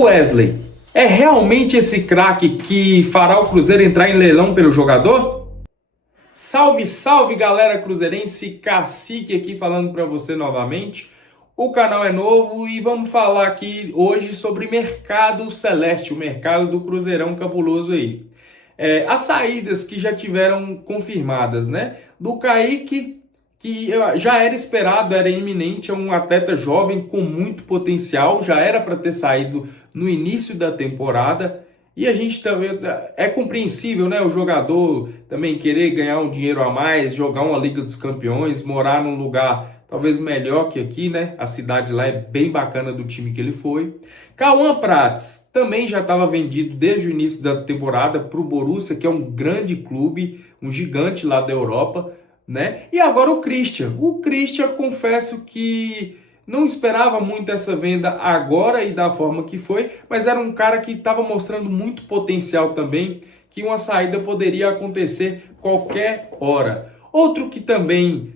O Wesley é realmente esse craque que fará o Cruzeiro entrar em leilão pelo jogador? Salve, salve galera cruzeirense, Cacique aqui falando para você novamente. O canal é novo e vamos falar aqui hoje sobre mercado celeste, o mercado do Cruzeirão cabuloso aí. As saídas que já tiveram confirmadas, né? Do Kaique, que já era esperado, era iminente, é um atleta jovem com muito potencial, já era para ter saído no início da temporada. E a gente também é compreensível, né? O jogador também querer ganhar um dinheiro a mais, jogar uma Liga dos Campeões, morar num lugar talvez melhor que aqui, né? A cidade lá é bem bacana do time que ele foi. Cauã Prats também já estava vendido desde o início da temporada para o Borussia, que é um grande clube, um gigante lá da Europa, né? E agora o Christian. O Christian, confesso que não esperava muito essa venda agora e da forma que foi, mas era um cara que estava mostrando muito potencial também, que uma saída poderia acontecer qualquer hora. Outro que também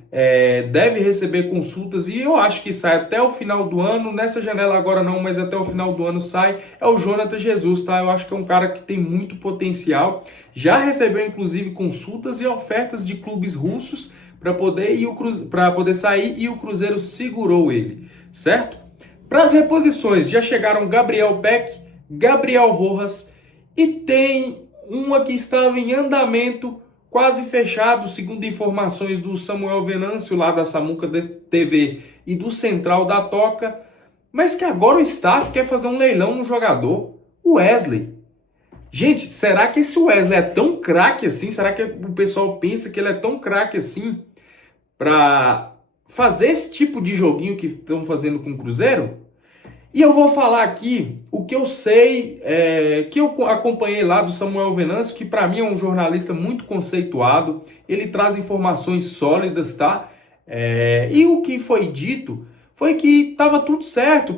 deve receber consultas e eu acho que sai até o final do ano, nessa janela agora não, mas até o final do ano sai, é o Jonathan Jesus, tá? Eu acho que é um cara que tem muito potencial, já recebeu inclusive consultas e ofertas de clubes russos para poder sair e o Cruzeiro segurou ele, certo? Para as reposições já chegaram Gabriel Peck, Gabriel Rojas e tem uma que estava em andamento, quase fechado, segundo informações do Samuel Venâncio, lá da Samuca TV e do Central da Toca, mas que agora o staff quer fazer um leilão no jogador, o Wesley. Gente, será que esse Wesley é tão craque assim? Será que o pessoal pensa que ele é tão craque assim para fazer esse tipo de joguinho que estão fazendo com o Cruzeiro? E eu vou falar aqui o que eu sei, que eu acompanhei lá do Samuel Venâncio, que para mim é um jornalista muito conceituado, ele traz informações sólidas, tá? E o que foi dito foi que estava tudo certo,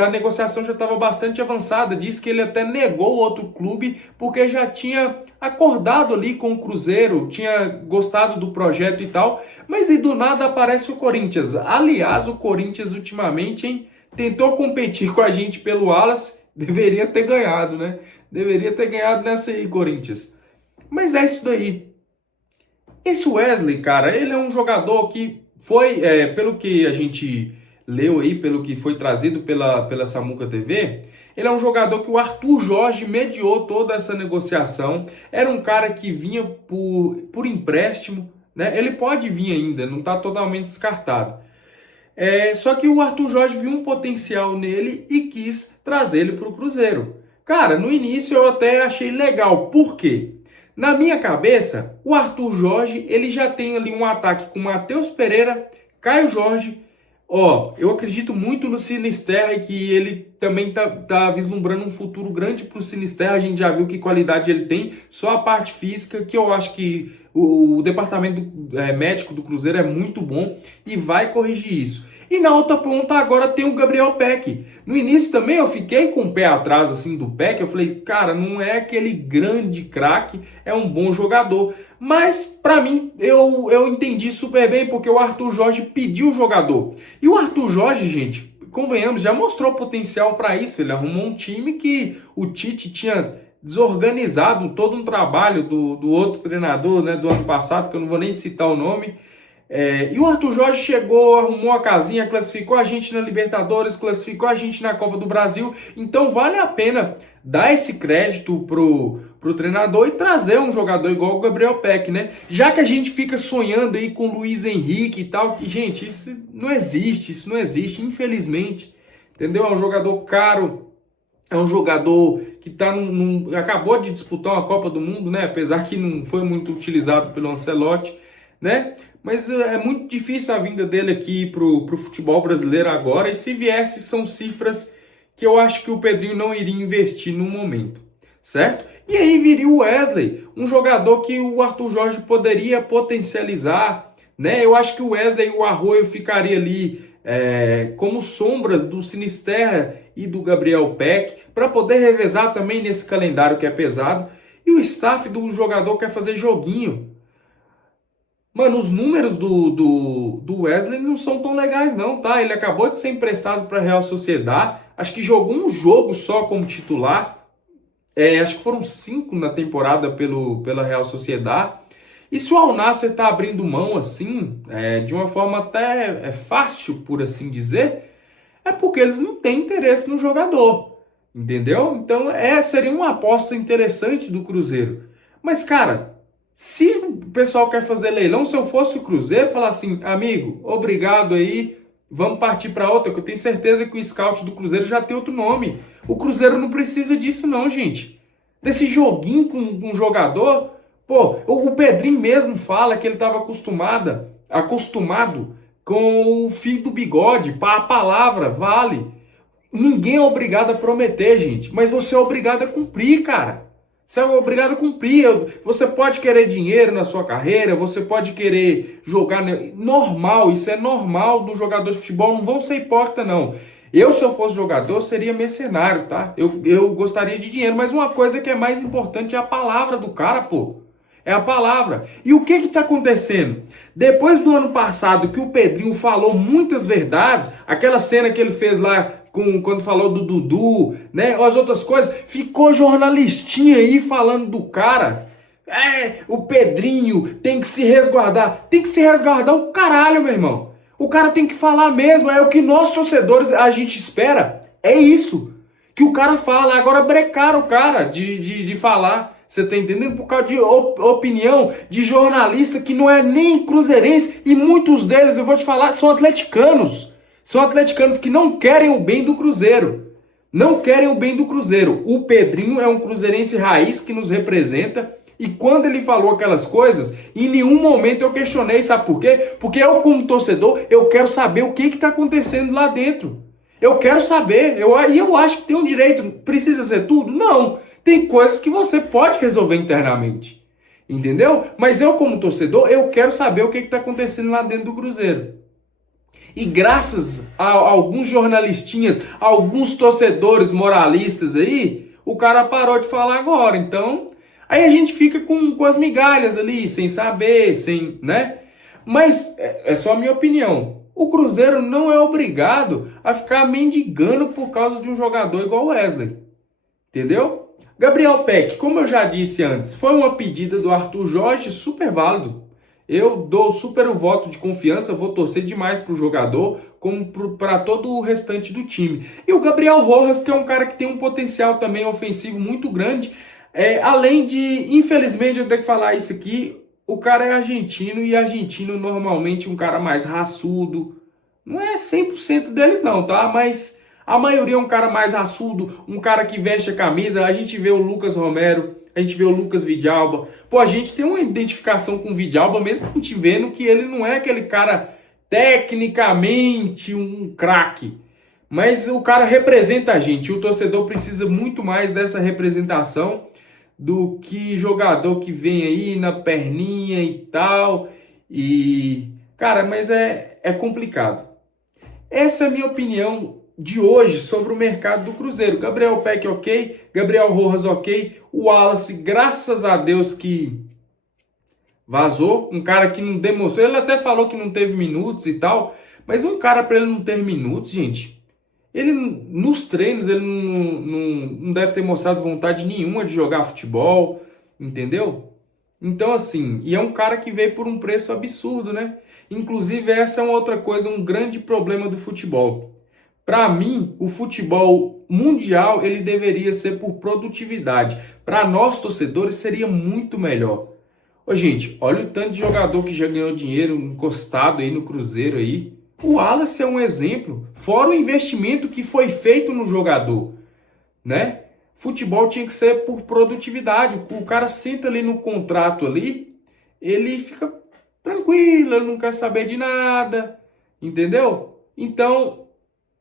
a negociação já estava bastante avançada, disse que ele até negou outro clube porque já tinha acordado ali com o Cruzeiro, tinha gostado do projeto e tal, mas e do nada aparece o Corinthians. Aliás, o Corinthians ultimamente, hein? Tentou competir com a gente pelo Wallace, deveria ter ganhado, né? Deveria ter ganhado nessa aí, Corinthians. Mas é isso daí. Esse Wesley, cara, ele é um jogador que foi, pelo que a gente leu aí, pelo que foi trazido pela Samuca TV, ele é um jogador que o Arthur Jorge mediou toda essa negociação. Era um cara que vinha por empréstimo, né? Ele pode vir ainda, não está totalmente descartado. Só que o Arthur Jorge viu um potencial nele e quis trazer ele para o Cruzeiro. Cara, no início eu até achei legal. Por quê? Na minha cabeça, o Arthur Jorge ele já tem ali um ataque com Matheus Pereira, Caio Jorge. Ó, eu acredito muito no Sinisterra e que ele também tá vislumbrando um futuro grande para o Sinisterra. A gente já viu que qualidade ele tem, só a parte física, que eu acho que o departamento médico do Cruzeiro é muito bom e vai corrigir isso. E na outra ponta agora tem o Gabriel Peck. No início também eu fiquei com o pé atrás assim do Peck, eu falei, cara, não é aquele grande craque, é um bom jogador. Mas para mim eu entendi super bem porque o Arthur Jorge pediu o jogador. E o Arthur Jorge, gente, convenhamos, já mostrou potencial para isso. Ele arrumou um time que o Tite tinha desorganizado todo um trabalho do outro treinador, né, do ano passado, que eu não vou nem citar o nome. E o Arthur Jorge chegou, arrumou a casinha, classificou a gente na Libertadores, classificou a gente na Copa do Brasil. Então vale a pena dar esse crédito pro treinador e trazer um jogador igual o Gabriel Peck, né? Já que a gente fica sonhando aí com o Luiz Henrique e tal, que, gente, isso não existe, infelizmente. Entendeu? É um jogador caro, é um jogador que acabou de disputar uma Copa do Mundo, né? Apesar que não foi muito utilizado pelo Ancelotti, né? Mas é muito difícil a vinda dele aqui pro futebol brasileiro agora. E se viesse, são cifras que eu acho que o Pedrinho não iria investir no momento, certo? E aí viria o Wesley, um jogador que o Arthur Jorge poderia potencializar, né? Eu acho que o Wesley e o Arroio ficaria ali como sombras do Sinisterra e do Gabriel Peck, para poder revezar também nesse calendário que é pesado. E o staff do jogador quer fazer joguinho. Mano, os números do Wesley não são tão legais não, tá? Ele acabou de ser emprestado para a Real Sociedade, acho que jogou um jogo só como titular. Acho que foram 5 na temporada pela Real Sociedade. E se o Al Nassr está abrindo mão assim, de uma forma até fácil, por assim dizer, é porque eles não têm interesse no jogador, entendeu? Então seria uma aposta interessante do Cruzeiro. Mas, cara, se o pessoal quer fazer leilão, se eu fosse o Cruzeiro, falar assim, amigo, obrigado aí, vamos partir para outra, que eu tenho certeza que o scout do Cruzeiro já tem outro nome. O Cruzeiro não precisa disso não, gente. Desse joguinho com um jogador. Pô, o Pedrinho mesmo fala que ele estava acostumado com o fio do bigode, a palavra vale. Ninguém é obrigado a prometer, gente, mas você é obrigado a cumprir, cara. Você é obrigado a cumprir. Você pode querer dinheiro na sua carreira, você pode querer jogar. Normal, isso é normal do jogador de futebol, não vão ser hipócrita, não. Eu, se eu fosse jogador, seria mercenário, tá? Eu gostaria de dinheiro, mas uma coisa que é mais importante é a palavra do cara, pô. É a palavra. E o que está acontecendo? Depois do ano passado que o Pedrinho falou muitas verdades, aquela cena que ele fez lá quando falou do Dudu, né? As outras coisas, ficou jornalistinha aí falando do cara. O Pedrinho tem que se resguardar. Tem que se resguardar o caralho, meu irmão. O cara tem que falar mesmo. É o que nós torcedores a gente espera. É isso. Que o cara fala. Agora brecaram o cara de falar. Você tá entendendo? Por causa de opinião de jornalista que não é nem cruzeirense e muitos deles, eu vou te falar, são atleticanos. São atleticanos que não querem o bem do Cruzeiro. Não querem o bem do Cruzeiro. O Pedrinho é um cruzeirense raiz que nos representa e quando ele falou aquelas coisas, em nenhum momento eu questionei, sabe por quê? Porque eu como torcedor, eu quero saber o que tá acontecendo lá dentro. Eu quero saber, e eu acho que tem um direito, precisa ser tudo? Não. Tem coisas que você pode resolver internamente, entendeu? Mas eu, como torcedor, eu quero saber o que está acontecendo lá dentro do Cruzeiro. E graças a alguns jornalistinhas, a alguns torcedores moralistas aí, o cara parou de falar agora. Então, aí a gente fica com as migalhas ali, sem saber, sem, né? Mas é só a minha opinião. O Cruzeiro não é obrigado a ficar mendigando por causa de um jogador igual o Wesley. Entendeu? Gabriel Peck, como eu já disse antes, foi uma pedida do Arthur Jorge super válido. Eu dou super o voto de confiança, vou torcer demais para o jogador, como para todo o restante do time. E o Gabriel Rojas, que é um cara que tem um potencial também ofensivo muito grande, além de, infelizmente, eu tenho que falar isso aqui, o cara é argentino e argentino normalmente um cara mais raçudo. Não é 100% deles não, tá? Mas a maioria é um cara mais raçudo, um cara que veste a camisa. A gente vê o Lucas Romero, a gente vê o Lucas Vidalba. Pô, a gente tem uma identificação com o Vidalba, mesmo a gente vendo que ele não é aquele cara tecnicamente um craque. Mas o cara representa a gente. O torcedor precisa muito mais dessa representação do que jogador que vem aí na perninha e tal. E, cara, mas é complicado. Essa é a minha opinião de hoje sobre o mercado do Cruzeiro. Gabriel Peck ok, Gabriel Rojas ok, o Wallace, graças a Deus que vazou, um cara que não demonstrou, ele até falou que não teve minutos e tal, mas um cara para ele não ter minutos, gente, ele nos treinos ele não deve ter mostrado vontade nenhuma de jogar futebol, entendeu? Então assim, e é um cara que veio por um preço absurdo, né? Inclusive essa é uma outra coisa, um grande problema do futebol. Para mim, o futebol mundial ele deveria ser por produtividade. Para nós torcedores seria muito melhor. Ô, gente, olha o tanto de jogador que já ganhou dinheiro encostado aí no Cruzeiro aí. O Wallace é um exemplo, fora o investimento que foi feito no jogador, né? Futebol tinha que ser por produtividade. O cara senta ali no contrato ali, ele fica tranquilo, ele não quer saber de nada, entendeu? Então,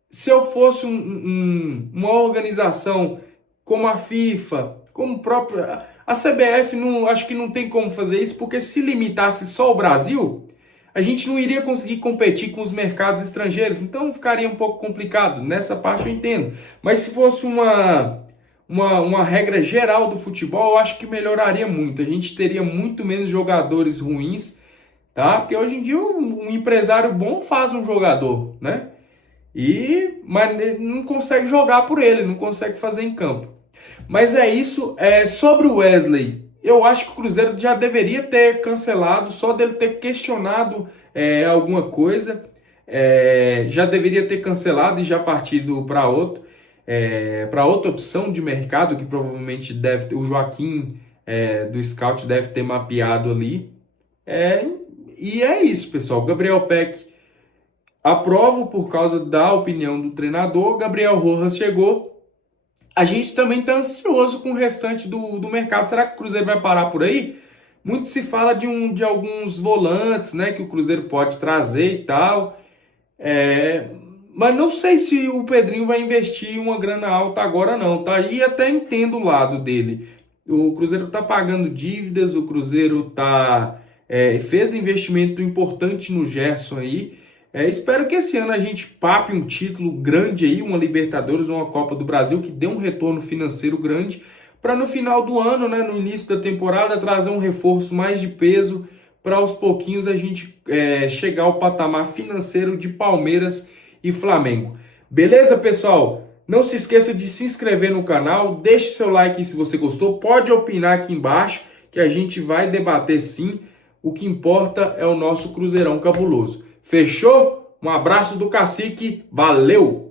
se eu fosse uma organização como a FIFA, como própria a CBF, acho que não tem como fazer isso, porque se limitasse só o Brasil, a gente não iria conseguir competir com os mercados estrangeiros, então ficaria um pouco complicado. Nessa parte eu entendo. Mas se fosse uma regra geral do futebol, eu acho que melhoraria muito. A gente teria muito menos jogadores ruins, tá? Porque hoje em dia um empresário bom faz um jogador, né? Mas não consegue jogar por ele, não consegue fazer em campo. Mas é isso. Sobre o Wesley, eu acho que o Cruzeiro já deveria ter cancelado, só dele ter questionado alguma coisa. Já deveria ter cancelado e já partido para outra opção de mercado, que provavelmente o Joaquim do Scout deve ter mapeado ali. E é isso, pessoal. Gabriel Peck aprovo por causa da opinião do treinador. Gabriel Rojas chegou. A gente também está ansioso com o restante do mercado. Será que o Cruzeiro vai parar por aí? Muito se fala de alguns volantes, né, que o Cruzeiro pode trazer e tal. Mas não sei se o Pedrinho vai investir uma grana alta agora não, tá? E até entendo o lado dele. O Cruzeiro tá pagando dívidas, o Cruzeiro fez investimento importante no Gerson aí. Espero que esse ano a gente pape um título grande aí, uma Libertadores, uma Copa do Brasil, que dê um retorno financeiro grande, para no final do ano, né, no início da temporada, trazer um reforço mais de peso, para aos pouquinhos a gente chegar ao patamar financeiro de Palmeiras e Flamengo. Beleza, pessoal? Não se esqueça de se inscrever no canal, deixe seu like se você gostou, pode opinar aqui embaixo, que a gente vai debater sim. O que importa é o nosso Cruzeirão cabuloso. Fechou? Um abraço do Cacique, valeu!